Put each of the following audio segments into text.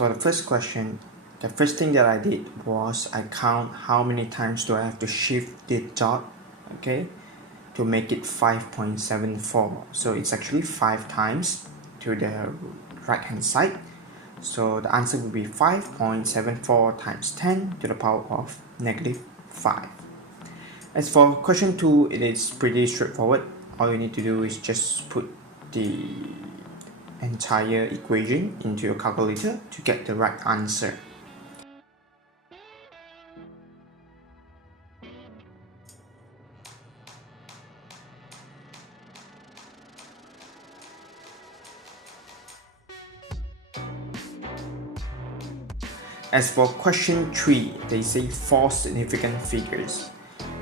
for the first question, the first thing that I did was I count how many times do I have to shift the dot, okay, to make it 5.74. So it's actually 5 times to the right hand side. So the answer will be 5.74 times 10 to the power of -5. As for question 2, it is pretty straightforward. All you need to do is just put the entire equation into your calculator to get the right answer. As for question 3, they say 4 significant figures.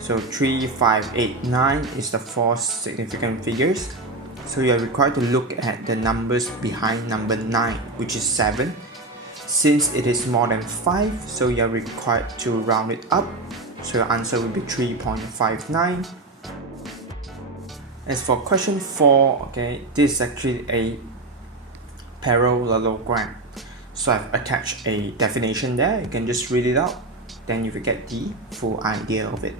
So 3, 5, 8, 9 is the 4 significant figures. So you are required to look at the numbers behind number 9, which is 7. Since it is more than 5, so you are required to round it up. So your answer will be 3.59. As for question 4, okay, this is actually a parallelogram. So I've attached a definition there. You can just read it out, then you will get the full idea of it.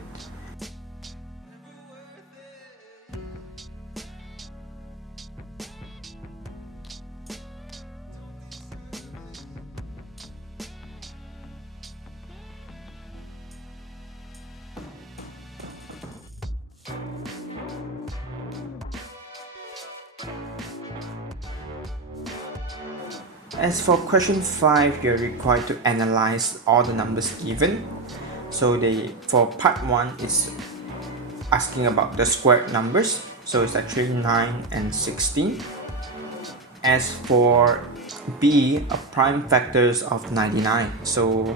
As for question 5, you're required to analyze all the numbers given. So for part 1, it's asking about the squared numbers. So it's actually 9 and 16. As for B, a prime factors of 99. So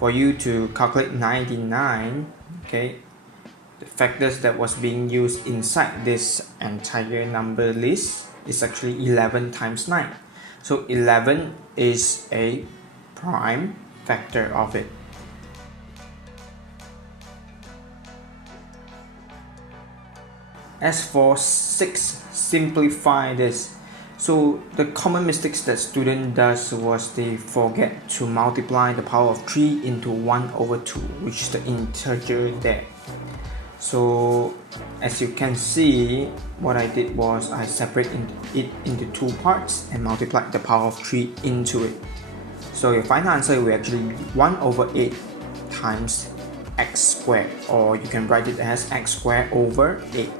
for you to calculate 99, okay, the factors that was being used inside this entire number list is actually 11 times 9. So 11 is a prime factor of it. As for 6, simplify this. So the common mistakes that student does was they forget to multiply the power of 3 into 1/2, which is the integer there. So as you can see, what I did was I separated it into 2 parts and multiplied the power of 3 into it. So your final answer will actually be 1/8 times x squared, or you can write it as x squared over 8.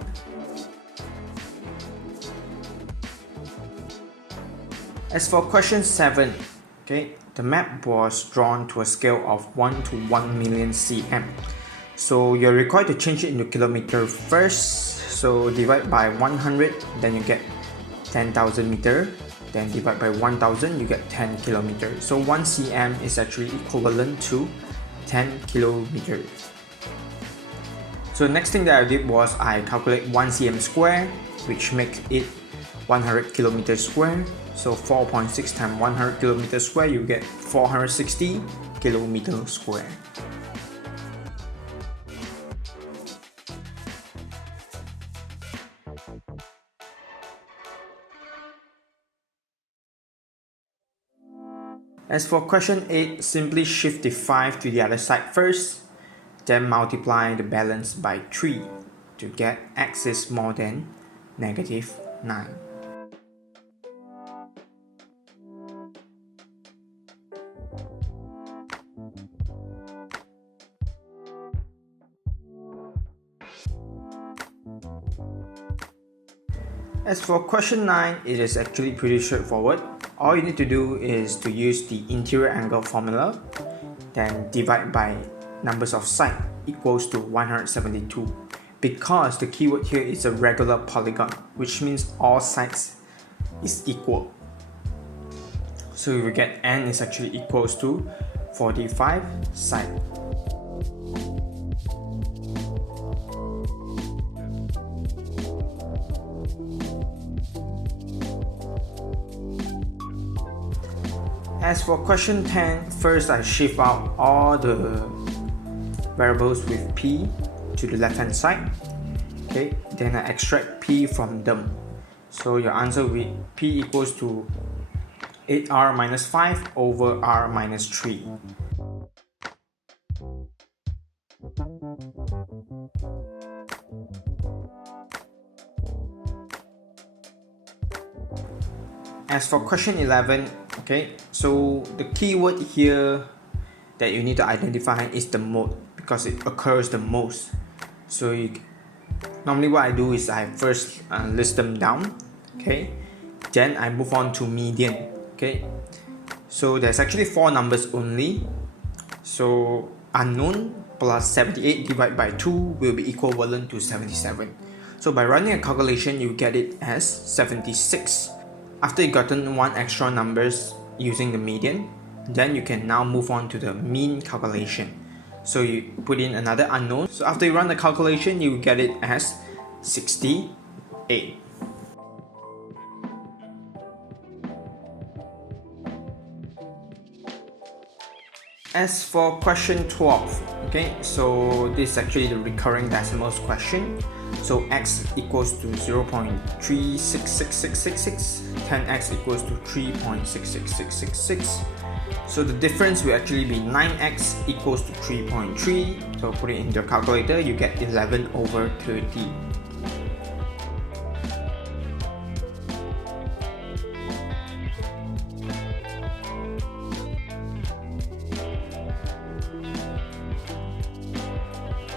As for question 7, okay, the map was drawn to a scale of 1 to 1 million cm. So you're required to change it into kilometer first. So divide by 100, then you get 10,000 meter. Then divide by 1,000, you get 10 kilometers. So 1 cm is actually equivalent to 10 kilometers. So next thing that I did was I calculate 1 cm square, which makes it 100 kilometers square. So 4.6 times 100 kilometers square, you get 460 kilometers square. As for question 8, simply shift the 5 to the other side first, then multiply the balance by 3 to get x is more than -9. As for question 9, it is actually pretty straightforward. All you need to do is to use the interior angle formula, then divide by numbers of sides equals to 172. Because the keyword here is a regular polygon, which means all sides is equal. So you will get n is actually equals to 45 sides. As for question 10, first I shift out all the variables with p to the left hand side. Okay, then I extract p from them. So your answer will be p equals to 8r minus 5 over r minus 3. As for question 11, okay, so the keyword here that you need to identify is the mode because it occurs the most. So normally what I do is I first list them down, okay, then I move on to median, okay. So there's actually 4 numbers only. So unknown plus 78 divided by 2 will be equivalent to 77. So by running a calculation, you get it as 76. After you gotten one extra numbers using the median, then you can now move on to the mean calculation. So you put in another unknown. So after you run the calculation, you get it as 68. As for question 12, okay, so this is actually the recurring decimals question. So x equals to 0.366666, 10x equals to 3.66666. So the difference will actually be 9x equals to 3.3. So put it in your calculator, you get 11 over 30.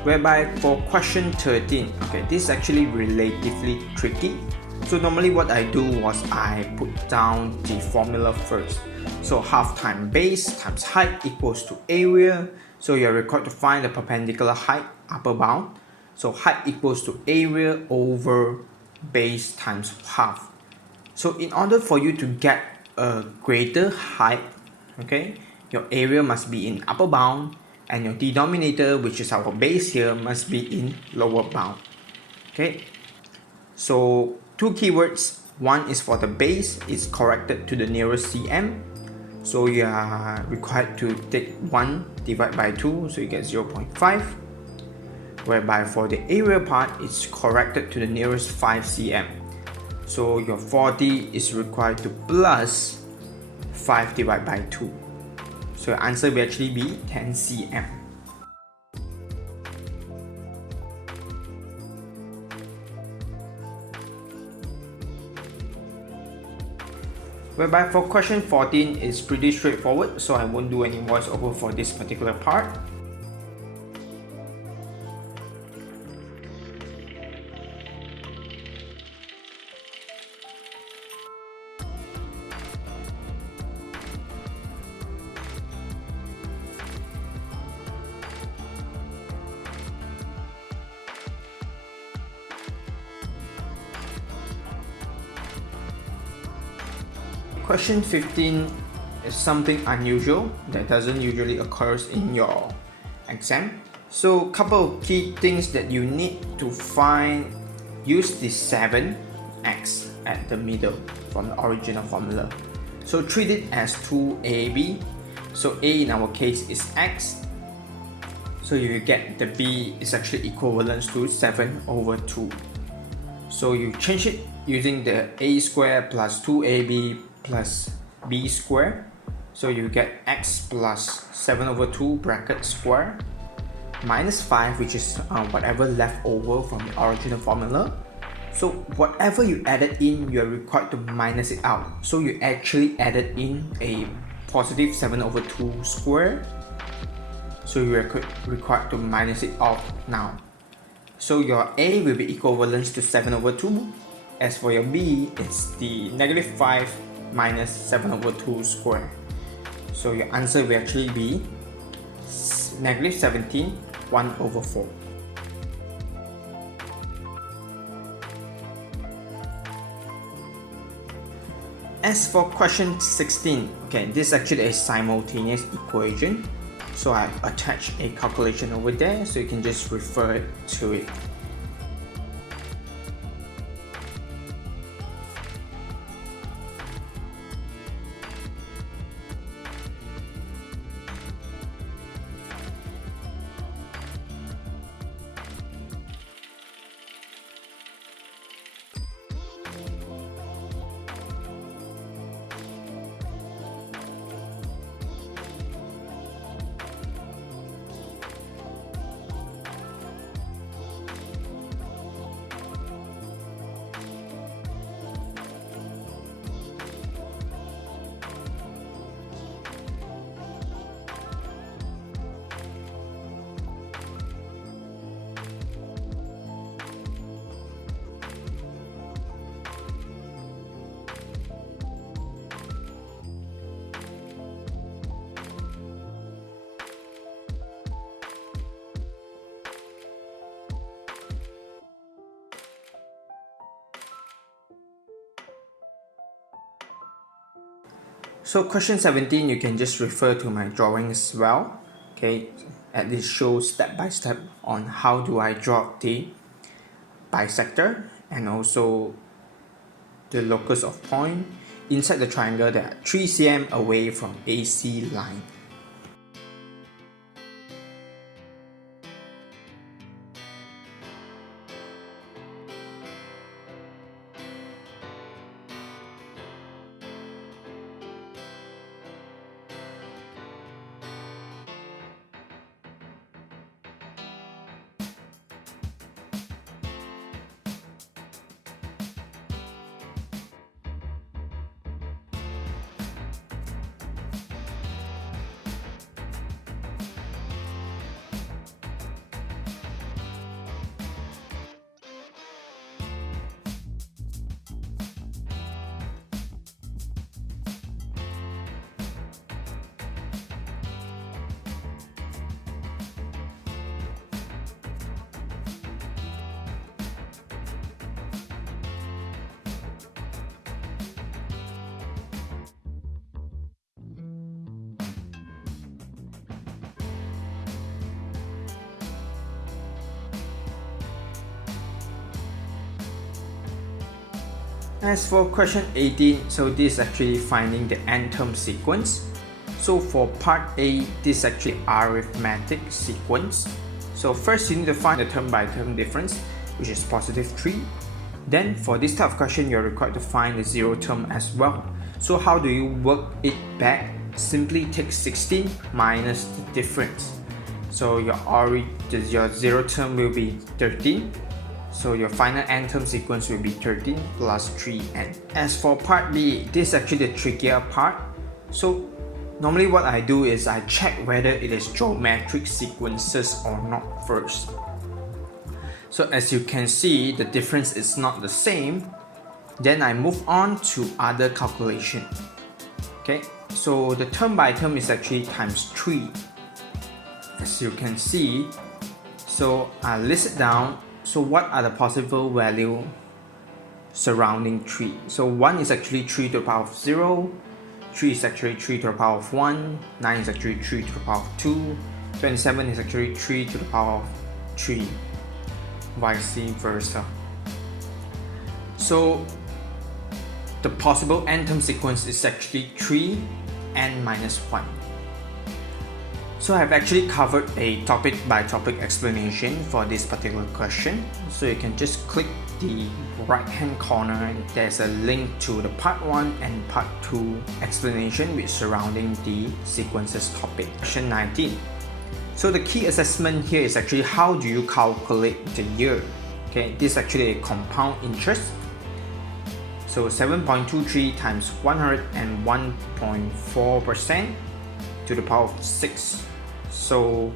Whereby for question 13, okay, this is actually relatively tricky. So normally what I do was I put down the formula first. So half times base times height equals to area. So you're required to find the perpendicular height upper bound. So height equals to area over base times half. So in order for you to get a greater height, okay, your area must be in upper bound and your denominator, which is our base here, must be in lower bound. Okay, so two keywords. One is for the base, it's corrected to the nearest cm. So you are required to take 1 divided by 2, so you get 0.5. Whereby for the area part, it's corrected to the nearest 5 cm. So your 40 is required to plus 5 divided by 2. So your answer will actually be 10 cm. Whereby for question 14 is pretty straightforward, so I won't do any voiceover for this particular part. Question 15 is something unusual that doesn't usually occurs in your exam. So couple of key things that you need to find. Use the 7x at the middle from the original formula. So treat it as 2ab. So a in our case is x. So you get the b is actually equivalent to 7 over 2. So you change it using the a squared plus 2ab plus b squared. So you get x plus 7 over 2 bracket square minus 5, which is whatever left over from the original formula. So whatever you added in, you're required to minus it out. So you actually added in a positive 7 over 2 square. So you're required to minus it off now. So your a will be equivalent to 7 over 2. As for your b, it's the negative 5 minus 7 over 2 square. So your answer will actually be negative 17, 1 over 4. As for question 16, okay, this is actually a simultaneous equation. So I attach a calculation over there, so you can just refer to it. So question 17, you can just refer to my drawing as well. Okay, at least show step by step on how do I draw the bisector and also the locus of point inside the triangle that are 3 cm away from AC line. As for question 18, so this is actually finding the n-term sequence. So for part A, this is actually arithmetic sequence. So first you need to find the term by term difference, which is positive 3. Then for this type of question, you're required to find the zero term as well. So how do you work it back? Simply take 16 minus the difference. So your zero term will be 13. So your final n-term sequence will be 13 plus 3n. As for part B, this is actually the trickier part. So normally what I do is I check whether it is geometric sequences or not first. So as you can see, the difference is not the same. Then I move on to other calculation. Okay, so the term by term is actually times 3. As you can see, so I list it down. So what are the possible value surrounding 3? So 1 is actually 3 to the power of 0, 3 is actually 3 to the power of 1, 9 is actually 3 to the power of 2, 27 is actually 3 to the power of 3, vice versa. So the possible n-term sequence is actually 3 n minus 1. So I've actually covered a topic by topic explanation for this particular question. So you can just click the right hand corner and there's a link to the part 1 and part 2 explanation which surrounding the sequences topic. Question 19. So the key assessment here is actually how do you calculate the year? Okay, this is actually a compound interest. So 7.23 times 101.4% to the power of 6. So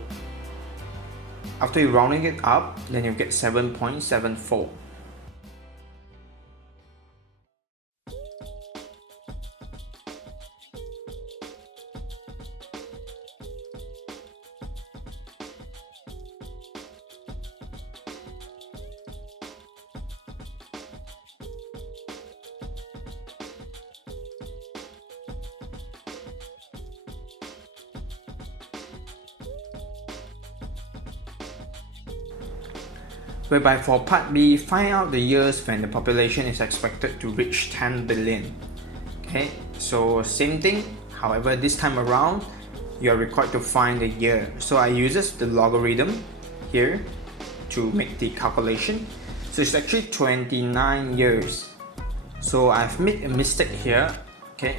after you rounding it up, then you get 7.74. Whereby for part B, find out the years when the population is expected to reach 10 billion. Okay, so same thing, however this time around, you are required to find the year. So I uses the logarithm here to make the calculation. So it's actually 29 years. So I've made a mistake here, okay.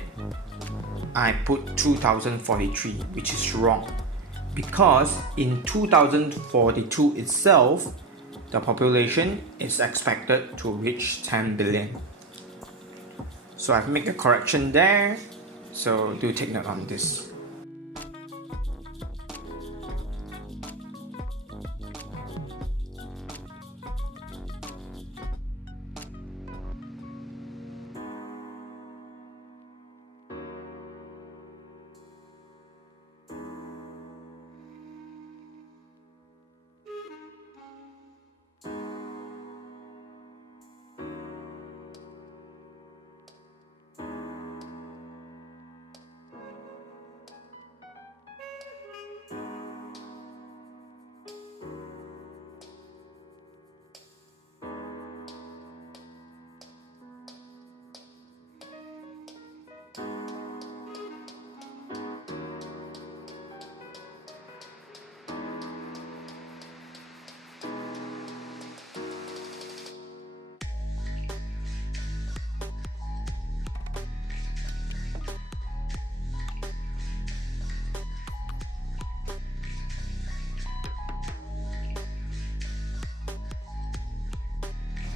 I put 2043, which is wrong. Because in 2042 itself, the population is expected to reach 10 billion. So I've made a correction there, so do take note on this.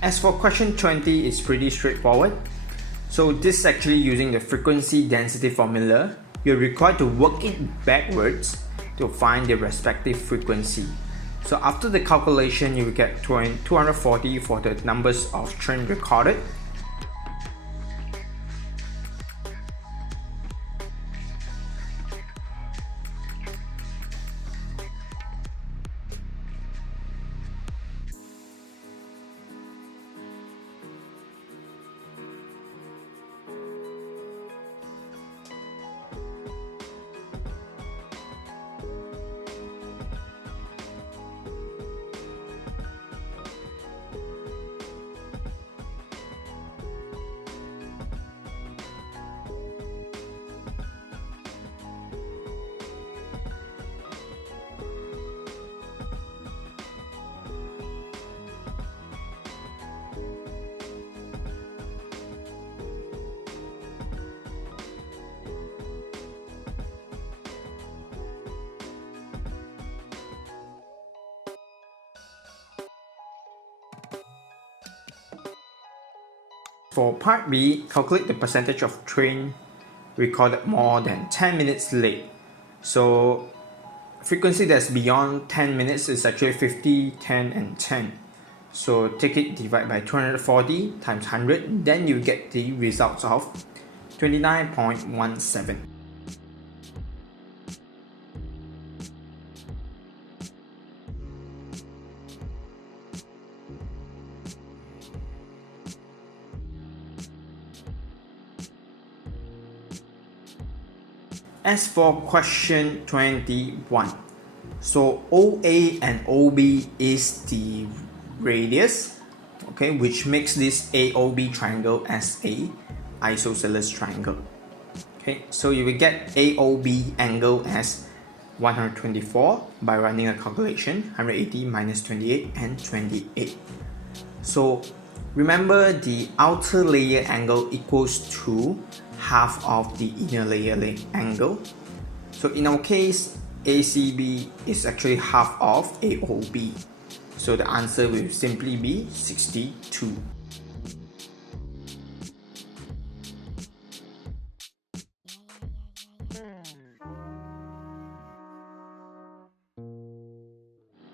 As for question 20, it's pretty straightforward. So this is actually using the frequency density formula. You're required to work it backwards to find the respective frequency. So after the calculation, you will get 240 for the numbers of train recorded. For part B, calculate the percentage of train recorded more than 10 minutes late. So frequency that's beyond 10 minutes is actually 50, 10 and 10. So take it, divide by 240 times 100, then you get the results of 29.17. As for question 21, so OA and OB is the radius, okay, which makes this AOB triangle as a isosceles triangle. Okay, so you will get AOB angle as 124 by running a calculation, 180 minus 28 and 28. So remember, the outer layer angle equals to half of the inner layer angle. So in our case, ACB is actually half of AOB. So the answer will simply be 62.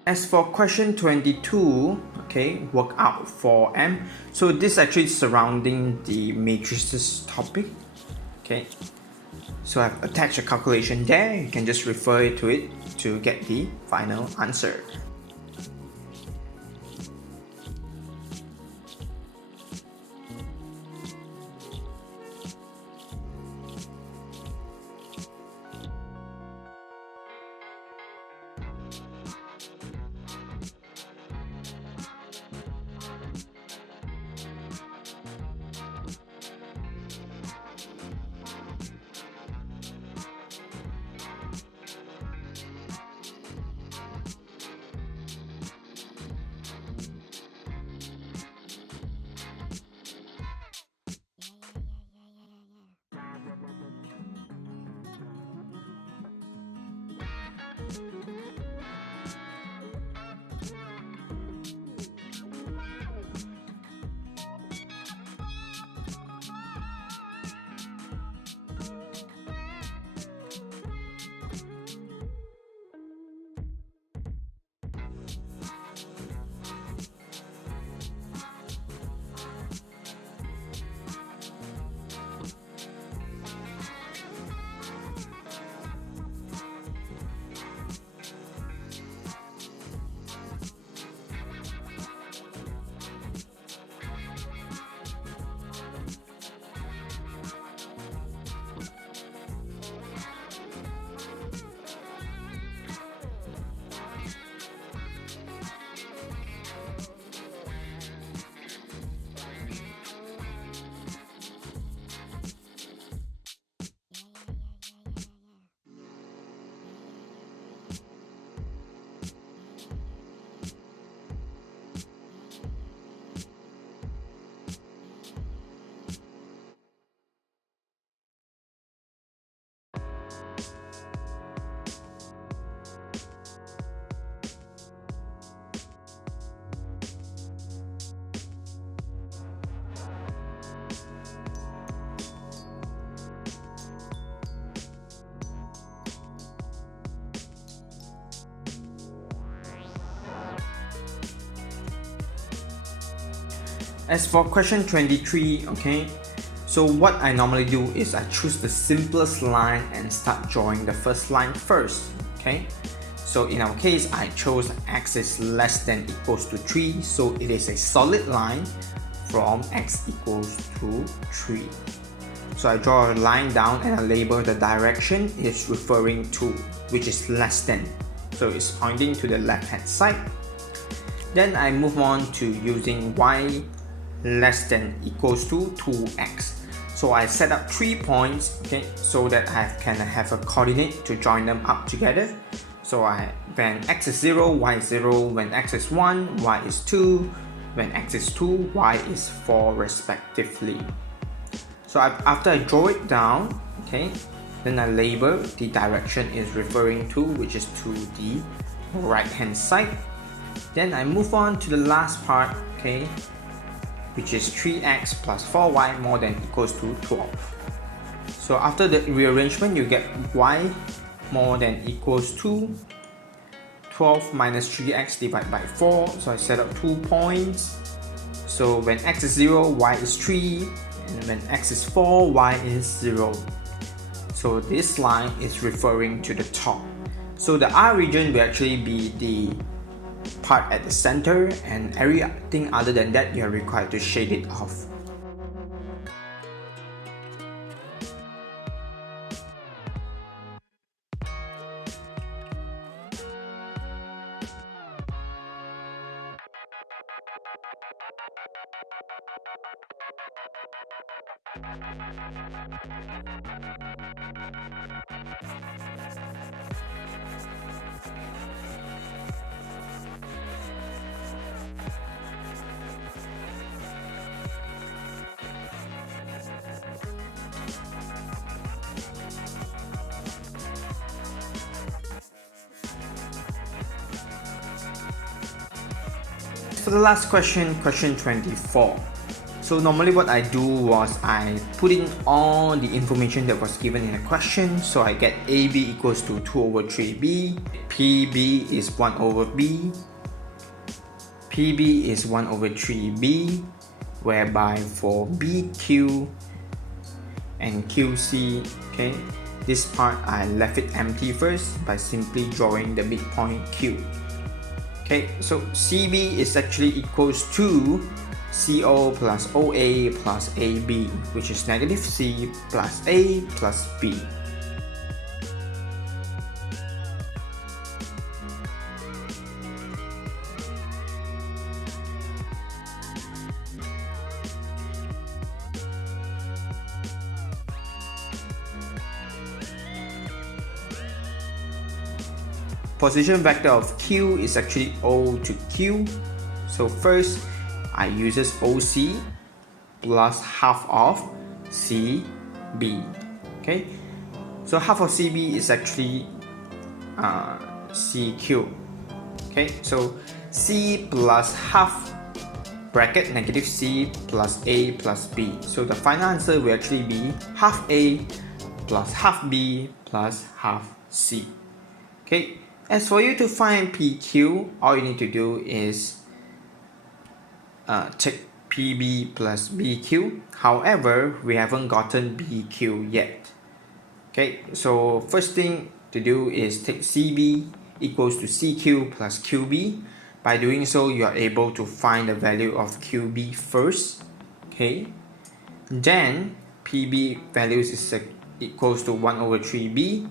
As for question 22, okay, work out for M. So this is actually surrounding the matrices topic. Okay, so I've attached a calculation there. You can just refer to it to get the final answer. As for question 23, okay, so what I normally do is I choose the simplest line and start drawing the first line first, okay. So in our case, I chose x is less than equals to 3, so it is a solid line from x equals to 3. So I draw a line down and I label the direction is referring to, which is less than. So it's pointing to the left hand side. Then I move on to using y less than equals to 2x. So I set up 3 points, okay, so that I can have a coordinate to join them up together. So when x is 0, y is 0, when x is 1, y is 2, when x is 2, y is 4 respectively. So after I draw it down, okay, then I label the direction is referring to, which is to the right hand side. Then I move on to the last part, okay, which is 3x plus 4y more than equals to 12. So after the rearrangement, you get y more than equals to 12 minus 3x divided by 4. So I set up 2 points. So when x is 0, y is 3, and when x is 4, y is 0. So this line is referring to the top. So the R region will actually be the part at the center, and everything other than that you are required to shade it off. For the last question, question 24. So normally what I do was I put in all the information that was given in the question. So I get AB equals to 2 over 3B, PB is 1 over B, PB is 1 over 3B, whereby for BQ and QC, okay, this part I left it empty first by simply drawing the midpoint Q. Okay, so CB is actually equals to CO plus OA plus AB, which is negative C plus A plus B. Position vector of Q is actually O to Q. So first, I uses OC plus half of CB. Okay, so half of CB is actually CQ. Okay, so C plus half bracket negative C plus A plus B. So the final answer will actually be half A plus half B plus half C. Okay. As for you to find PQ, all you need to do is check PB plus BQ. However, we haven't gotten BQ yet. Okay, so first thing to do is take CB equals to CQ plus QB. By doing so, you are able to find the value of QB first. Okay, then PB values is equals to 1 over 3B.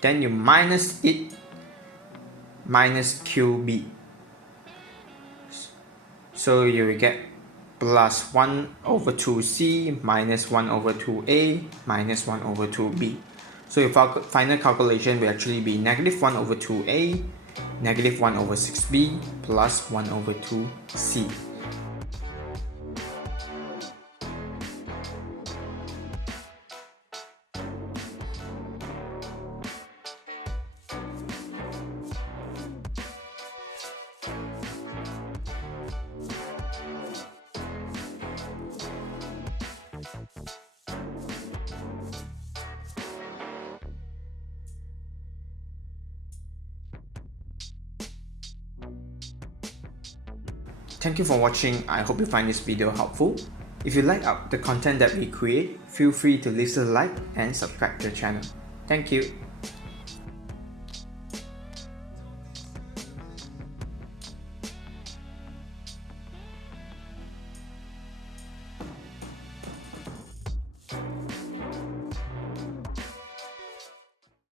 Then you minus it minus QB. So you will get plus 1 over 2C minus 1 over 2A minus 1 over 2B. So your final calculation will actually be negative 1 over 2A, negative 1 over 6B plus 1 over 2C. Thank you for watching. I hope you find this video helpful. If you like the content that we create, feel free to leave us a like and subscribe to the channel. Thank you.